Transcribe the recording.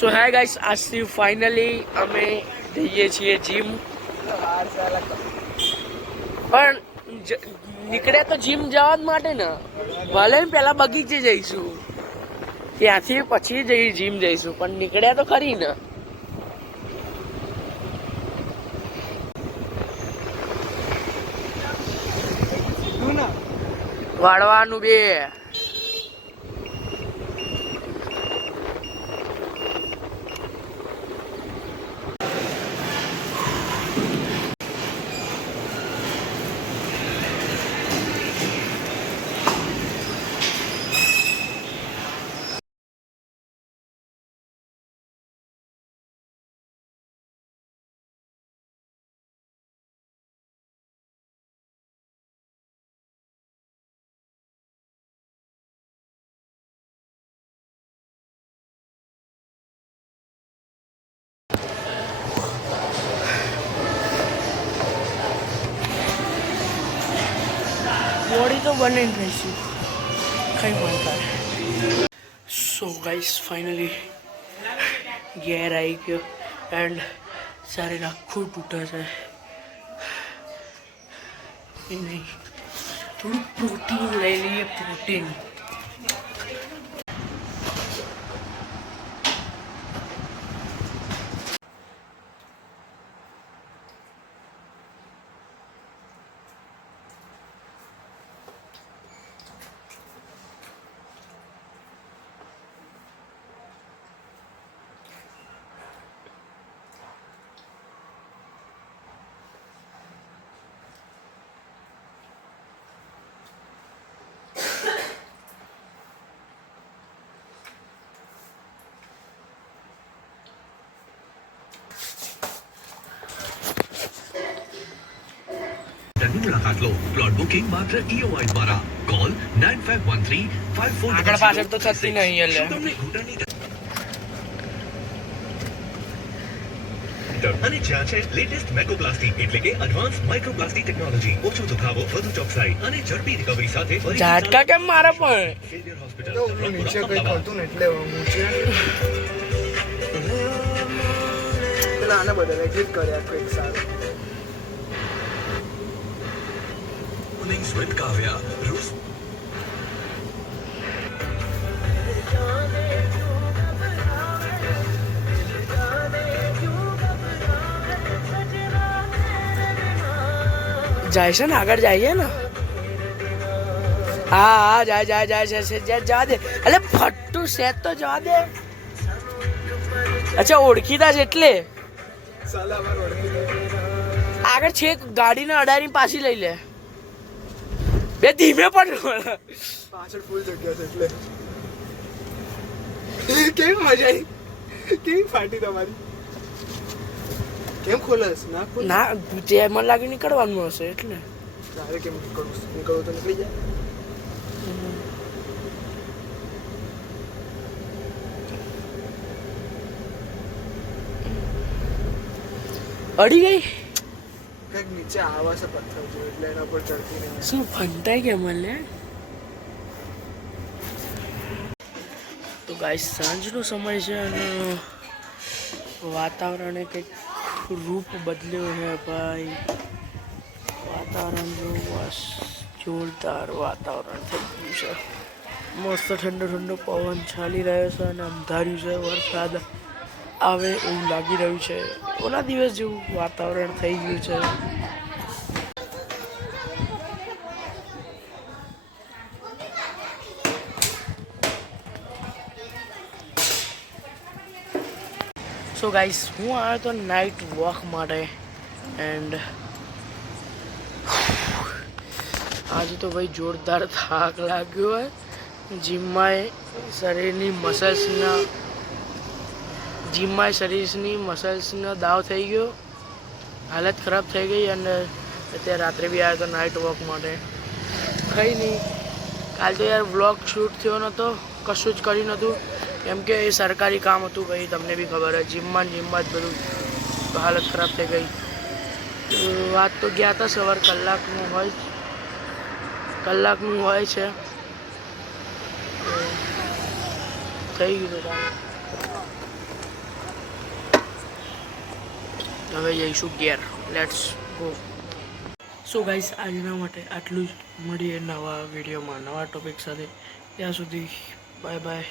સો hi guys, આજથી finally અમે જઈએ છીએ જીમ. પણ નીકળે તો જીમ જવા જ માટે ને, ભલે પેલા બગીચે જઈશું, ત્યાંથી પછી જીમ જઈશું, પણ નીકળ્યા તો ખરી ને. વાળવાનું બે બોડી તો બને રહીશું, કઈ પણ. સો ગાઈસ ફાઇનલી ઘેર આવી ગયો એન્ડ શરીર આખું તૂટે છે. નહીં, થોડું પ્રોટીન લઈ લઈએ, પ્રોટીન. मुलाकात लो. प्लॉट बुकिंग मात्र EOI द्वारा. कॉल 951354. આગળ પાછળ તો થતી નહીં એટલે. અને જ્યાં છે લેટેસ્ટ મેકોપ્લાસ્ટી એટલે કે એડવાન્સ માઇક્રોપ્લાસ્ટી ટેકનોલોજી. ઓછો દુખાવો, વધુ ચોકસાઈ અને ઝડપી રિકવરી સાથે ઝાટકા કેમ મારે પણ હોસ્પિટલ તો નીચે કઈ કરતું ને એટલે ઊંચે પેલા આને બદલે ક્લિક કર્યા ક્વિક સારું. with Kavya. જાય છે ને, આગળ જઈએ ને. હા જાય જવા દે. એટલે ફટ્ટું સેટ તો જવા દે. અચ્છા, ઓળખીતા છે એટલે આગળ છે, ગાડીને અડાડી પાછી લઈ લે. બે ધીમે પણ પાછળ ફૂલ જગ્યા છે એટલે કેવી મજા આવી, કેવી ફાટી તમારી. કેમ ખોલસ ના, જે મને લાગે નીકળવાનું હશે એટલે. તારે કેમ નીકળવું તો નીકળી જાય. અડી ગઈ. કંઈક નીચે આવા છે પથ્થર જો, એટલે એના પર ચડતી નહીં. શું ફંટાઈ ગયા મને. તો ગાઈસ, સાંજનો સમય છે અને વાતાવરણે કંઈક રૂપ બદલ્યો છે ભાઈ. વાતાવરણ જો બસ જોરદાર વાતાવરણ થઈ ગયું છે. મસ્ત ઠંડો ઠંડો પવન ચાલી રહ્યો છે અને અંધાર્યું છે, વરસાદ આવે એવું લાગી રહ્યું છે. ઓલા દિવસ જેવું વાતાવરણ થઈ ગયું છે. સો ગાઈસ, હું આવ્યો તો નાઇટ વોક માટે એન્ડ આજે તો ભાઈ જોરદાર થાક લાગ્યો હોય. જીમમાં શરીરની મસલ્સનો દાવ થઈ ગયો, હાલત ખરાબ થઈ ગઈ. અને અત્યારે રાત્રે બી આવ્યો તો નાઇટ વોક માટે. કંઈ નહીં, કાલ તો યાર વ્લોગ શૂટ થયો નહોતો, કશું જ કર્યું નહોતું, કેમ કે એ સરકારી કામ હતું ભાઈ, તમને બી ખબર હોય. જીમમાં જ બધું હાલત ખરાબ થઈ ગઈ. વાત તો ગયા હતા સવાર કલાકનું હોય છે. થઈ ગયું હતું. હવે જઈશું ઘેર. Let's go. સો ગાઈસ, આજના માટે આટલું જ. મળીએ નવા વિડીયોમાં નવા ટોપિક સાથે. ત્યાં સુધી બાય બાય.